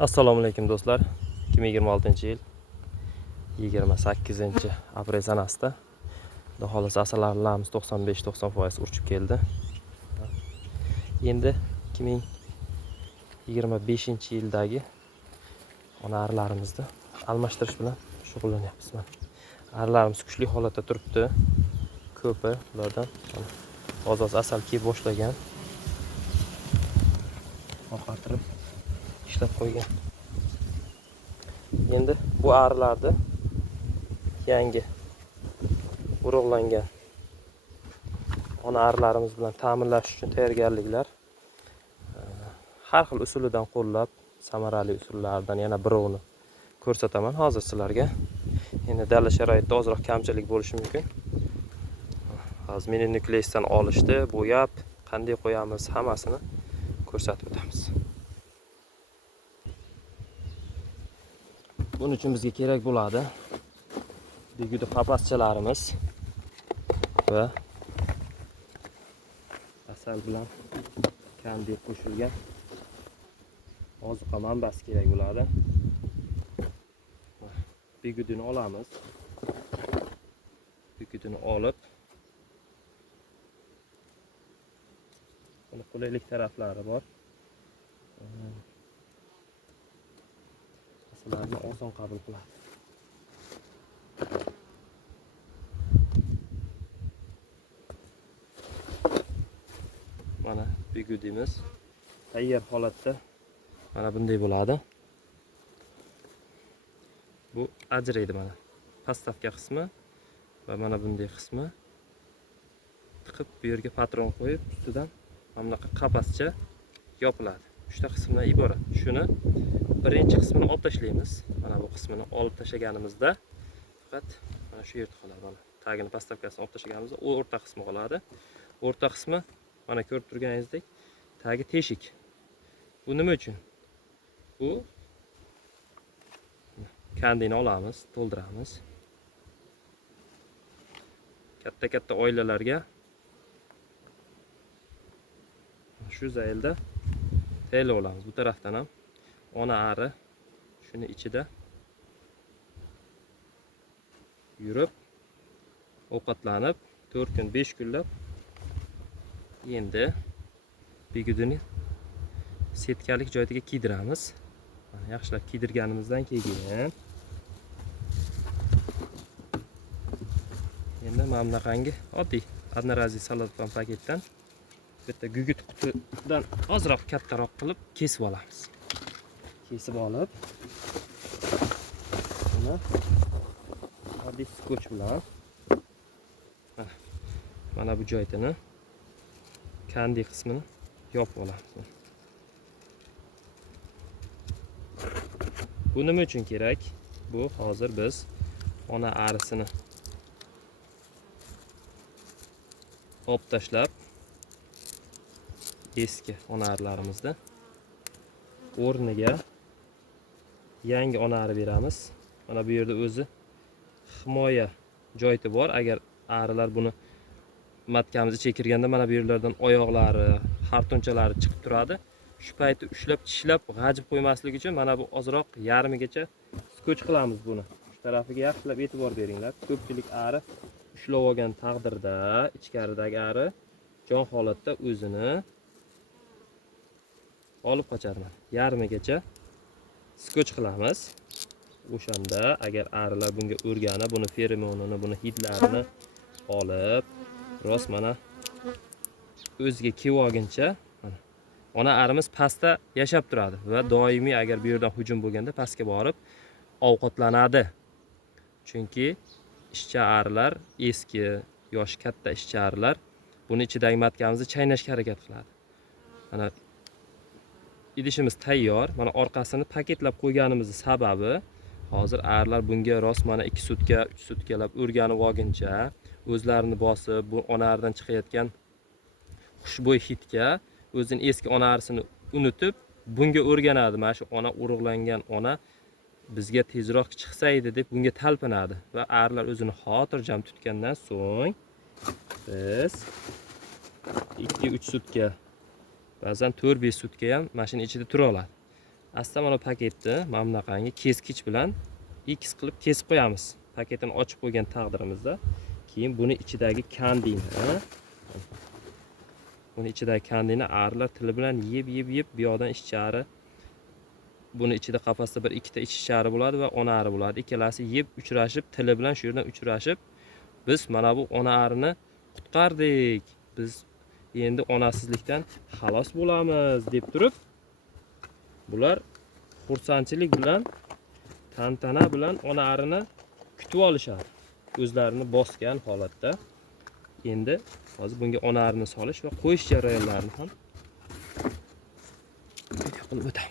Assalomu alaykum do'stlar. 2026-yil 28-aprel sanasida Xudo xolasa asalarilarimiz 95-90% urchib keldi. Endi 2025-yildagi arilarimizni almashtirish bilan shug'ullanyapmiz. Arilarimiz kuchli holatda turibdi. Ko'pi ulardan oz asal kiyib boshlagan. Oqartirib ishlab qo'ygan. Endi bu arilarni yangi urug'langan arilarimiz bilan ta'minlash uchun tayyorgarliklar har xil usulidan qo'llab, samarali usullardan yana birovini ko'rsataman hozir sizlarga. Endi dala sharoitda ozroq kamchilik bo'lishi mumkin. Hozir meni nukleusdan olishdi, bo'yab, qanday qo'yamiz hammasini ko'rsatib o'tamiz. Buning uchun bizga kerak bo'ladi biguda qapaschalarimiz va asal bilan kandiy qo'shilgan oziqa manbasi kerak bo'ladi. Bigudini olamiz. Bigudini olib, buni qulaylik taraflari bor. Asallarni oson qabul qiladi. Mana bigudimiz tayyor holatda mana bunday bo'ladi. Bu ajraydi mana. Pastavka qismi va mana bunday qismi tiqib bu yerga patron qo'yib ustidan mana bunaqa qapascha yopiladi. 3 ta qismdan iborat. Shuni birinchi qismini olib tashlaymiz. Mana bu qismini olib tashlaganimizda faqat mana shu yerda qoladi. Mana tagini pastavkasini olib tashlaganimizda o'rta qismi qoladi. O'rta qismi mana ko'rib turganingizdek tagi teshik. Bu nima uchun? Bu kandini olamiz, to'ldiramiz. Katta oilalarga shu zaylda tayyorlab olamiz. Bu tarafdan ham ona ari shuni ichida yurib, ovqatlanib 4 kun, 5 kunlab endi bigudini setkalik joyiga kiydiramiz. Yaxshilab kiydirganimizdan keyin endi mana bunaqangi oddiy одноразовый salofan paketdan bitta gugurt qutidan ozroq kattaroq qilib kesib olamiz. Kesib olib, buni oddiy skoch bilan mana bu joyini kandi qismini yopib olamiz. Bu nima uchun kerak? Bu hozir biz ona arisini olib tashlab eski ona arilarimizni o'rniga yangi ona ari beramiz. Mana bu yerda o'zi himoya joyi bor. Agar arilar buni matkamiz ichiga kirganda mana bu yerlardan oyoqlari, xartonchalari chiqib turadi. Shu paytda ushlab tishlab g'ajib qo'ymaslik uchun mana bu ozroq yarmigacha skoch qilamiz buni. Shu tarafiga yaxshilab e'tibor beringlar. Ko'pchilik ari ushlab olgan taqdirda ichkaridagi ari jon holatda o'zini olib qochadi. Yarmigacha skoch qilamiz. O'shanda agar arilar bunga o'rgani, buni feromonini, buni hidlarini olib, rost mana o'ziga kelib olguncha ona arimiz pastda yashab turadi va doimiy agar bu yerdan hujum bo'lganda pastga borib ovqatlanadi. Chunki ishchi arilar, eski, yoshi katta ishchi arilar buni ichidagi matkamizni chaynashga harakat qiladi. Mana idishimiz tayyor. Mana orqasini paketlab qo'yganimizning sababi hozir arilar bunga rost mana 2 sutka, 3 sutkalab o'rganib olguncha o'zlarini bosib, bu ona aridan chiqayotgan xushbo'y hidga o'zining eski ona arisini unutib bunga o'rganadi. Mana shu ona urug'langan ona bizga tezroq chiqsa edi deb bunga talpinadi va arilar o'zini xotirjam tutgandan so'ng biz 2-3 sutka, ba'zan 4-5 sutka ham mashina ichida tura oladi. Asta mana paketni mana bunaqangi keskich bilan X qilib kesib qo'yamiz. Paketini ochib qo'ygan taqdirimizda keyin buni ichidagi kandini, arilar tili bilan yeb bu yoqdan ichkari, buni ichida qafasda bir ikkita ichkari bo'ladi va ona ari bo'ladi. Ikkalasi yeb uchrashib, tili bilan shu yerdan uchrashib, biz mana bu ona arini qutqardik. Biz endi onasizlikdan xalos bo'lamiz deb turib, bular xursandchilik bilan, tantana bilan ona arini kutib olishadi. O'zlarini bosgan holatda. Endi hozir bunga ona arini solish va qo'yish jarayonlarini ham qilib o'tamiz.